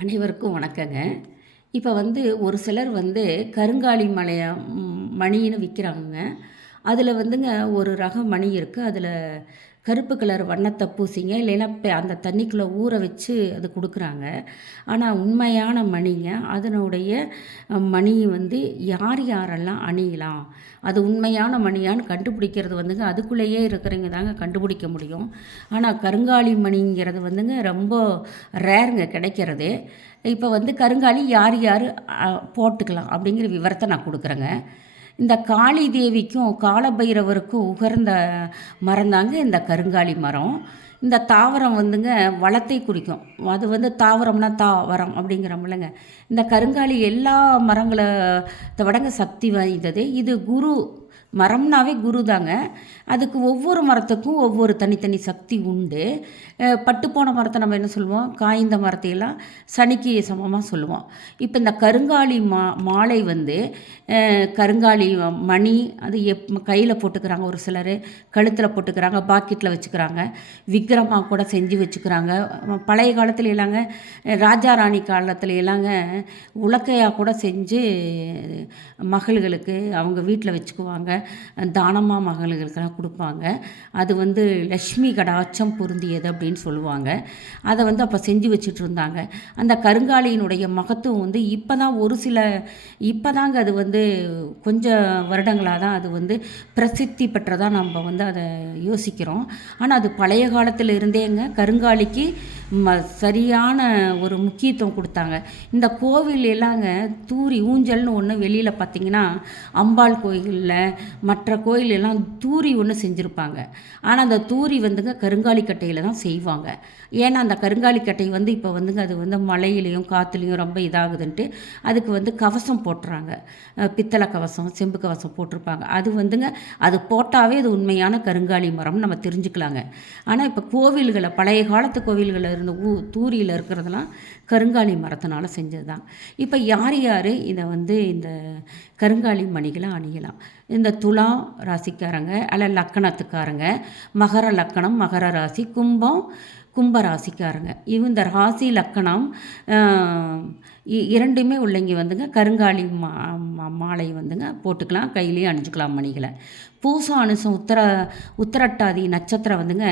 அனைவருக்கும் வணக்கங்க. இப்போ ஒரு சிலர் கருங்காலி மணின்னு விற்கிறாங்கங்க. அதில் ஒரு ரக மணி இருக்குது. அதில் கருப்பு கலர் வண்ணத்தை பூசிங்க, இல்லைன்னா அந்த தண்ணிக்குள்ளே ஊற வச்சு அது கொடுக்குறாங்க. ஆனால் உண்மையான மணிங்க, அதனுடைய மணி யார் யாரெல்லாம் அணியலாம், அது உண்மையான மணியான்னு கண்டுபிடிக்கிறது அதுக்குள்ளேயே இருக்கிறவங்க தாங்க கண்டுபிடிக்க முடியும். ஆனால் கருங்காலி மணிங்கிறது ரொம்ப ரேருங்க கிடைக்கிறது. இப்போ கருங்காலி யார் யார் போட்டுக்கலாம் அப்படிங்கிற விவரத்தை நான் கொடுக்குறேங்க. இந்த காளி தேவிக்கும் காலபைரவருக்கும் உகர்ந்த மரம் தாங்க இந்த கருங்காலி மரம். இந்த தாவரம் வளத்தை குறிக்கும். அது தாவரம்னா தாவரம் அப்படிங்கிறோம்லங்க. இந்த கருங்காலி எல்லா மரங்களை விடங்க சக்தி வாய்ந்தது. இது குரு மரம்னாவே குரு தாங்க. அதுக்கு ஒவ்வொரு மரத்துக்கும் ஒவ்வொரு தனித்தனி சக்தி உண்டு. பட்டுப்போன மரத்தை நம்ம என்ன சொல்லுவோம், காய்ந்த மரத்தையெல்லாம் சனிக்கு சமமாக சொல்லுவோம். இப்போ இந்த கருங்காலி மாலை கருங்காலி மணி அது கையில் போட்டுக்கிறாங்க, ஒரு சிலர் கழுத்தில் போட்டுக்கிறாங்க, பாக்கெட்டில் வச்சுக்கிறாங்க, விக்கிரமாக கூட செஞ்சு வச்சுக்கிறாங்க. பழைய காலத்துல எல்லாங்க, ராஜா ராணி காலத்துல எல்லாங்க உலக்கையாக கூட செஞ்சு மகள்களுக்கு அவங்க வீட்டில் வச்சுக்குவாங்க, தானமாக மகள்களுக்கெல்லாம் கொடுப்பாங்க. அது லக்ஷ்மி கடாட்சம் பொருந்தியது அப்படின்னு சொல்லுவாங்க. அதை அப்போ செஞ்சு வச்சுட்டு இருந்தாங்க. அந்த கருங்காலியினுடைய மகத்துவம் இப்போ தான் இப்போ தாங்க அது கொஞ்சம் வருடங்களாக தான் அது பிரசித்தி பெற்றதாக நம்ம அதை யோசிக்கிறோம். ஆனால் அது பழைய காலத்தில் இருந்தேங்க கருங்காலிக்கு சரியான ஒரு முக்கியத்துவம் கொடுத்தாங்க. இந்த கோவில் எல்லாங்க தூரி ஊஞ்சல்னு ஒன்று வெளியில் பார்த்திங்கன்னா அம்பாள் கோயிலில் மற்ற கோயில் எல்லாம் தூரி ஒன்று செஞ்சுருப்பாங்க. ஆனால் அந்த தூரி கருங்காலி கட்டையில் தான் செய்வாங்க. ஏன்னா அந்த கருங்காலி கட்டை இப்போ அது மழையிலையும் காற்றுலையும் ரொம்ப இதாகுதுன்ட்டு அதுக்கு கவசம் போட்டுறாங்க. பித்தளை கவசம், செம்பு கவசம் போட்டிருப்பாங்க. அது அது போட்டாவே அது உண்மையான கருங்காலி மரம் நம்ம தெரிஞ்சுக்கலாங்க. ஆனால் இப்போ கோவில்களை, பழைய காலத்து கோவில்களில் இருந்த தூரியில் இருக்கிறதெல்லாம் கருங்காலி மரத்தினால் செஞ்சது தான். இப்போ யார் யார் இதை இந்த கருங்காலி மணிகளை அணியலாம்? இந்த துலா ராசிக்காரங்க அல்ல லக்கணத்துக்காரங்க, மகர லக்கணம் மகர ராசி, கும்ப ராசிக்காரங்க. இந்த ராசி லக்கணம் இரண்டுமே உள்ளவங்க கருங்காலி மாலை போட்டுக்கலாம், கையிலையும் அணிஞ்சுக்கலாம் மணிகளை. பூசம் அனுசம் உத்திரட்டாதி நட்சத்திரம்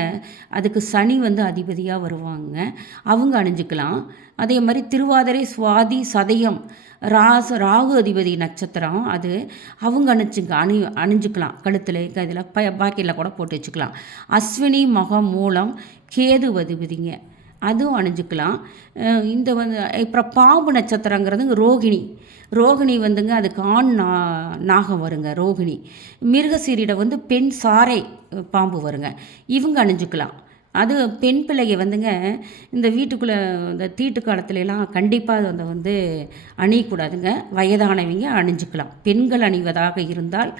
அதுக்கு சனி அதிபதியாக வருவாங்க, அவங்க அணிஞ்சுக்கலாம். அதே மாதிரி திருவாதிரை சுவாதி சதயம் ராகு அதிபதி நட்சத்திரம் அது அவங்க அணிஞ்சுக்கலாம், கழுத்தில் இதில் பாக்கெட்டில் கூட போட்டு வச்சுக்கலாம். அஸ்வினி மகம் மூலம் கேது அதிபதிங்க, அதுவும் அணிஞ்சுக்கலாம். இந்த அப்புறம் பாம்பு நட்சத்திரங்கிறது ரோகிணி அதுக்கு ஆண் நாகம் வருங்க. ரோகிணி மிருகசீரிட பெண் சாரை பாம்பு வருங்க, இவங்க அணிஞ்சுக்கலாம். அது பெண் பிள்ளைங்க இந்த வீட்டுக்குள்ளே இந்த தீட்டு காலத்துலலாம் கண்டிப்பாக அதை அணியக்கூடாதுங்க. வயதானவங்க அணிஞ்சுக்கலாம். பெண்கள் அணிவதாக இருந்தால்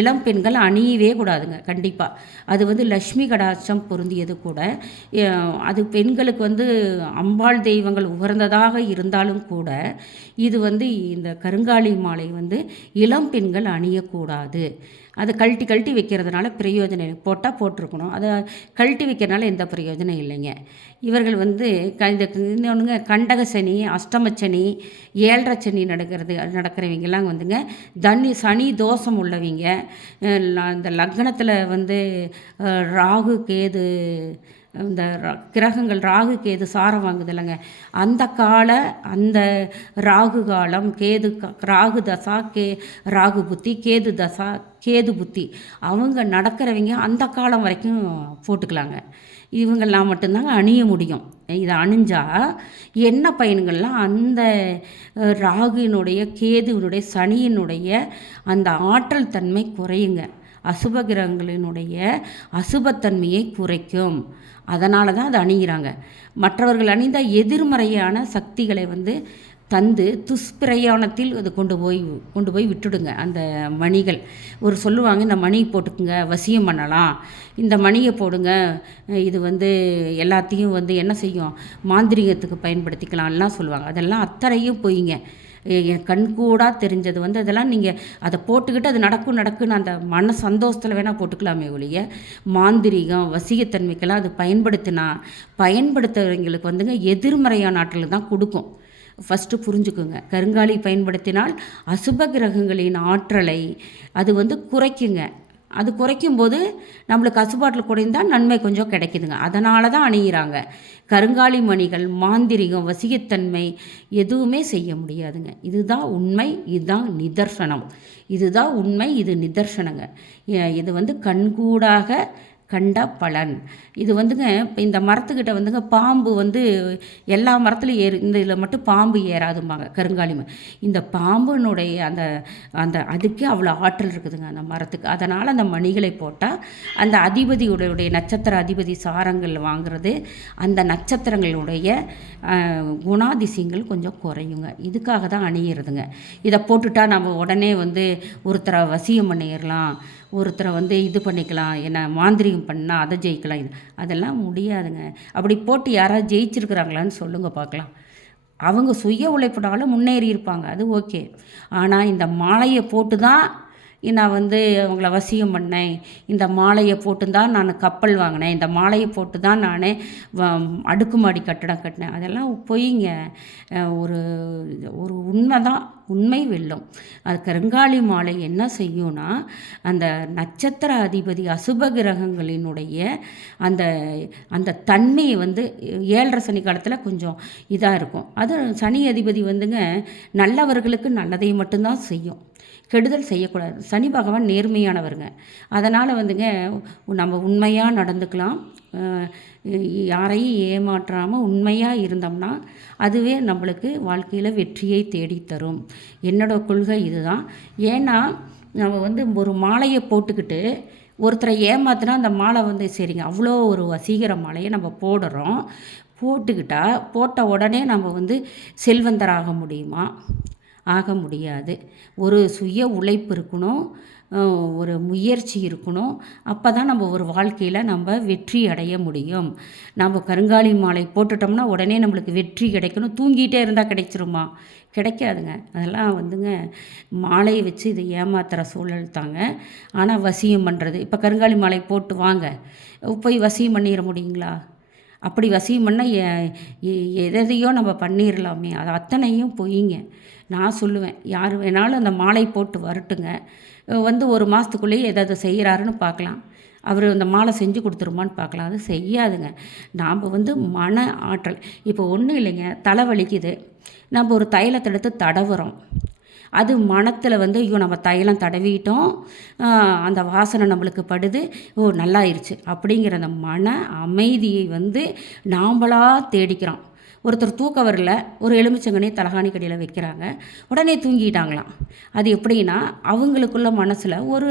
இளம் பெண்கள் அணியவே கூடாதுங்க கண்டிப்பாக. அது லக்ஷ்மி கடாட்சம் பொருந்தியது கூட. அது பெண்களுக்கு அம்பாள் தெய்வங்கள் உகர்ந்ததாக இருந்தாலும் கூட இது இந்த கருங்காலி மாலை இளம் பெண்கள் அணியக்கூடாது. அதை கழட்டி வைக்கிறதுனால பிரயோஜனம் இல்லை. போட்டால் போட்டிருக்கணும், அதை கழட்டி வைக்கிறதுனால எந்த பிரயோஜனம் இல்லைங்க. இவர்கள் இன்னொன்றுங்க, கண்டக சனி, அஷ்டமச்சனி, ஏழரை சனி நடக்கிறவங்கெல்லாம் சனி தோஷம் உள்ளவங்க, இந்த லக்னத்தில் ராகு கேது, இந்த கிரகங்கள் ராகு கேது சாரம் வாங்குது இல்லைங்க, அந்த ராகு காலம், ராகு தசா, ராகு புத்தி, கேது தசா, கேது புத்தி அவங்க நடக்கிறவங்க அந்த காலம் வரைக்கும் போட்டுக்கலாங்க. இவங்கெல்லாம் மட்டும்தாங்க அணிய முடியும். இதை அணிஞ்சால் என்ன பயன்கள்லாம், அந்த ராகுனுடைய கேதுவினுடைய சனியினுடைய அந்த ஆற்றல் தன்மை குறையுங்க. அசுப கிரகங்களினுடைய அசுபத்தன்மையை குறைக்கும். அதனால தான் அதை அணிகிறாங்க. மற்றவர்கள் அணிந்த எதிர்மறையான சக்திகளை தந்து துஷ்பிரயாணத்தில் அது கொண்டு போய் விட்டுடுங்க. அந்த மணிகள் சொல்லுவாங்க, இந்த மணி போட்டுக்குங்க வசியம் பண்ணலாம், இந்த மணியை போடுங்க, இது எல்லாத்தையும் என்ன செய்யும், மாந்திரிகத்துக்கு பயன்படுத்திக்கலாம்லாம் சொல்லுவாங்க. அதெல்லாம் அத்தனையும் போய்ங்க. என் கண்கூடாக தெரிஞ்சது வந்து அதெல்லாம் நீங்கள் அதை போட்டுக்கிட்டு அது நடக்குன்னு அந்த மன சந்தோஷத்தில் வேணால் போட்டுக்கலாமே ஒழிய மாந்திரீகம் வசீகத்தன்மைக்கெல்லாம் அது பயன்படுத்துகிறவங்களுக்கு வந்துங்க எதிர்மறையான ஆற்றல் தான் கொடுக்கும். ஃபஸ்ட்டு புரிஞ்சுக்குங்க. கருங்காலி பயன்படுத்தினால் அசுப கிரகங்களின் ஆற்றலை அது வந்து குறைக்குங்க. அது குறைக்கும்போது நம்மளுக்கு அசுபாட்டில் குறைந்தால் நன்மை கொஞ்சம் கிடைக்குதுங்க. அதனால தான் அணியிறாங்க. கருங்காலி மணிகள் மாந்திரிகம் வசிகத்தன்மை எதுவுமே செய்ய முடியாதுங்க. இதுதான் உண்மை, இதுதான் நிதர்சனம். இதுதான் உண்மை, இது நிதர்சனங்க. இது வந்து கண்கூடாக கண்ட பலன். இது வந்துங்க இப்போ இந்த மரத்துக்கிட்ட வந்துங்க பாம்பு வந்து எல்லா மரத்துலையும் இந்த இதில் மட்டும் பாம்பு ஏறாதும்பாங்க கருங்காலி இந்த பாம்புனுடைய அந்த அந்த அதுக்கே அவ்வளோ ஆற்றல் இருக்குதுங்க அந்த மரத்துக்கு. அதனால் அந்த மணிகளை போட்டால் அந்த அதிபதியுடைய நட்சத்திர அதிபதி சாரங்கள் வாங்கிறது அந்த நட்சத்திரங்களுடைய குணாதிசயங்கள் கொஞ்சம் குறையுங்க. இதுக்காக தான் அணியிறதுங்க. இதை போட்டுட்டா நம்ம உடனே வந்து ஒருத்தரை வசியம் பண்ணிடலாம், ஒருத்தரை வந்து இது பண்ணிக்கலாம், என்ன மாந்திரிகம் பண்ணால் அதை ஜெயிக்கலாம். அதெல்லாம் முடியாதுங்க. அப்படி போட்டு யாராவது ஜெயிச்சிருக்கிறாங்களான்னு சொல்லுங்கள் பார்க்கலாம். அவங்க சுய உழைப்புனால முன்னேறி இருப்பாங்க, அது ஓகே. ஆனால் இந்த மாலையை போட்டு தான் நான் வந்து அவங்கள வசியம் பண்ணேன், இந்த மாலையை போட்டு தான் நான் கப்பல் வாங்கினேன், இந்த மாலையை போட்டு தான் நான் அடுக்குமாடி கட்டடம் கட்டினேன், அதெல்லாம் பொய்ங்க. ஒரு ஒரு உண்மை தான், உண்மை வெல்லும். அது கருங்காலி மாலை என்ன செய்யும்னா அந்த நட்சத்திர அதிபதி அசுப கிரகங்களினுடைய அந்த அந்த தன்மையை வந்து 7.5 சனி காலத்தில் கொஞ்சம் இதாக இருக்கும். அது சனி அதிபதி வந்துங்க நல்லவர்களுக்கு நல்லதை மட்டும்தான் செய்யும், கெடுதல் செய்யக்கூடாது. சனி பகவான் நேர்மையானவருங்க. அதனால் வந்துங்க நம்ம உண்மையாக நடந்துக்கலாம், யாரையும் ஏமாற்றாமல் உண்மையாக இருந்தோம்னா அதுவே நம்மளுக்கு வாழ்க்கையில் வெற்றியை தேடித்தரும். என்னோடய கொள்கை இதுதான். ஏன்னா நம்ம வந்து ஒரு மாலையை போட்டுக்கிட்டு ஒருத்தரை ஏமாத்தினா அந்த மாலை வந்து சரிங்க அவ்வளோ ஒரு வசீகர மாலையை நம்ம போடுறோம். போட்டுக்கிட்டால் போட்ட உடனே நம்ம வந்து செல்வந்தராக முடியுமா? ஆக முடியாது. ஒரு சுய உழைப்பு இருக்கணும், ஒரு முயற்சி இருக்கணும். அப்போ தான் நம்ம ஒரு வாழ்க்கையில் நம்ம வெற்றி அடைய முடியும். நம்ம கருங்காலி மாலை போட்டுட்டோம்னா உடனே நம்மளுக்கு வெற்றி கிடைக்கணும், தூங்கிட்டே இருந்தால் கிடைச்சிருமா? கிடைக்காதுங்க. அதெல்லாம் வந்துங்க மாலையை வச்சு இதை ஏமாத்துகிற சூழல் தாங்க. ஆனால் வசியம் பண்ணுறது, இப்போ கருங்காலி மாலை போட்டு வாங்க போய் வசியம் பண்ணிட முடியுங்களா? அப்படி வசியம் பண்ணால் எதையோ நம்ம பண்ணிடலாமே, அது அத்தனையும் பொய்ங்க. நான் சொல்லுவேன், யார் வேணாலும் அந்த மாலை போட்டு வரட்டுங்க, வந்து ஒரு மாதத்துக்குள்ளேயே எதாவது செய்கிறாருன்னு பார்க்கலாம். அவர் அந்த மாலை செஞ்சு கொடுத்துருமான்னு பார்க்கலாம். அது செய்யாதுங்க. நாம் வந்து மன ஆற்றல், இப்போ ஒன்றும் இல்லைங்க, தலை வலிக்குது, நம்ம ஒரு தைலத்தை எடுத்து தடவுறோம், அது மனத்தில் வந்து ஐயோ நம்ம தைலம் தடவிட்டோம், அந்த வாசனை நம்மளுக்கு படுது, ஓ நல்லாயிருச்சு அப்படிங்கிற அந்த மன அமைதியை வந்து நாம்பளாக தேடிக்கிறோம். ஒருத்தர் தூக்க வரல, ஒரு எலுமிச்சங்கனி தலகாணி கடியில் வைக்கிறாங்க, உடனே தூங்கிட்டாங்களாம். அது எப்படின்னா அவங்களுக்குள்ள மனசில் ஒரு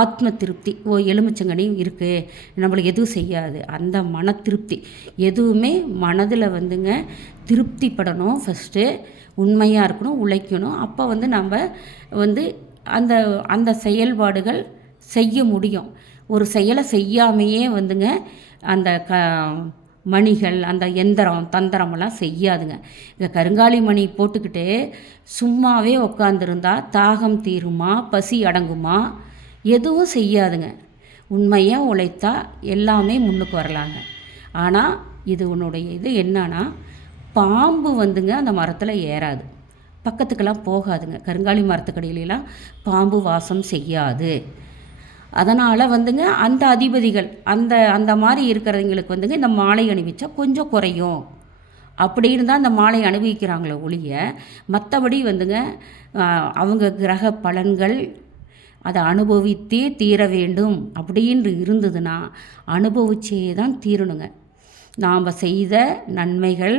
ஆத்ம திருப்தி, ஓ எலுமிச்சங்கனி இருக்குது, நம்மளுக்கு எதுவும் செய்யாது, அந்த மன திருப்தி. எதுவுமே மனதில் வந்துங்க திருப்திப்படணும். ஃபஸ்ட்டு உண்மையாக இருக்கணும், உழைக்கணும். அப்போ வந்து நம்ம வந்து அந்த அந்த செயல்பாடுகள் செய்ய முடியும். ஒரு செயலை செய்யாமையே வந்துங்க அந்த மணிகள் அந்த எந்திரம் தந்திரமெல்லாம் செய்யாதுங்க. இந்த கருங்காலி மணி போட்டுக்கிட்டு சும்மாவே உட்காந்துருந்தா தாகம் தீருமா, பசி அடங்குமா? எதுவும் செய்யாதுங்க. உண்மையாக உழைத்தா எல்லாமே முன்னுக்கு வரலாங்க. ஆனால் இது உன்னுடைய இது என்னன்னா, பாம்பு வந்துங்க அந்த மரத்தில் ஏறாது, பக்கத்துக்கெல்லாம் போகாதுங்க. கருங்காலி மரத்துக்கடியிலலாம் பாம்பு வாசம் செய்யாது. அதனால் வந்துங்க அந்த அதிபதிகள் அந்த அந்த மாதிரி இருக்கிறவங்களுக்கு வந்துங்க இந்த மாலை அணிவிச்சா கொஞ்சம் குறையும் அப்படின்னு தான் இந்த மாலை அனுபவிக்கிறாங்களே ஒழிய, மற்றபடி வந்துங்க அவங்க கிரக பலன்கள் அதை அனுபவித்தே தீர வேண்டும் அப்படின்னு இருந்ததுன்னா அனுபவிச்சே தான் தீரணுங்க. நாம் செய்த நன்மைகள்,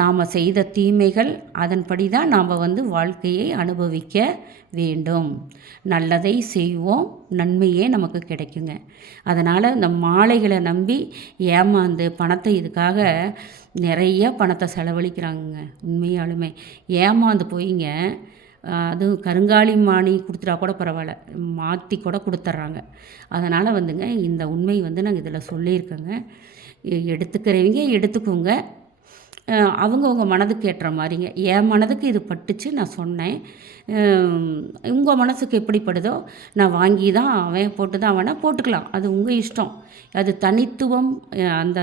நாம் செய்த தீமைகள், அதன்படி தான் நாம் வந்து வாழ்க்கையை அனுபவிக்க வேண்டும். நல்லதை செய்வோம், நன்மையே நமக்கு கிடைக்குங்க. அதனால் இந்த மாலைகளை நம்பி ஏமாந்து பணத்தை இதுக்காக நிறைய பணத்தை செலவழிக்கிறாங்க. உண்மையாலுமே ஏமாந்து போயிங்க, அதுவும் கருங்காலி மாணி கொடுத்துட்டா கூட பரவாயில்ல, மாற்றி கூட கொடுத்துட்றாங்க. அதனால் வந்துங்க இந்த உண்மை வந்து நாங்கள் இதில் சொல்லியிருக்கோங்க. எடுத்துக்கிறவங்க எடுத்துக்கோங்க, அவங்கவங்க மனதுக்கு ஏற்ற மாதிரிங்க. என் மனதுக்கு இது பட்டுச்சு, நான் சொன்னேன். உங்கள் மனசுக்கு எப்படி படுதோ நான் வாங்கி தான் அவன் போட்டு தான் அவனை போட்டுக்கலாம், அது உங்கள் இஷ்டம். அது தனித்துவம். அந்த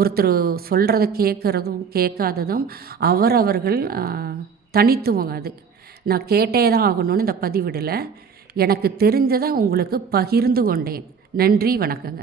ஒருத்தர் சொல்கிறத கேட்குறதும் கேட்காததும் அவரவர்கள் தனித்துவங்க அது. நான் கேட்டே தான் ஆகணும்னு இந்த பதிவிடலை. எனக்கு தெரிஞ்சதை உங்களுக்கு பகிர்ந்து கொண்டேன். நன்றி, வணக்கங்க.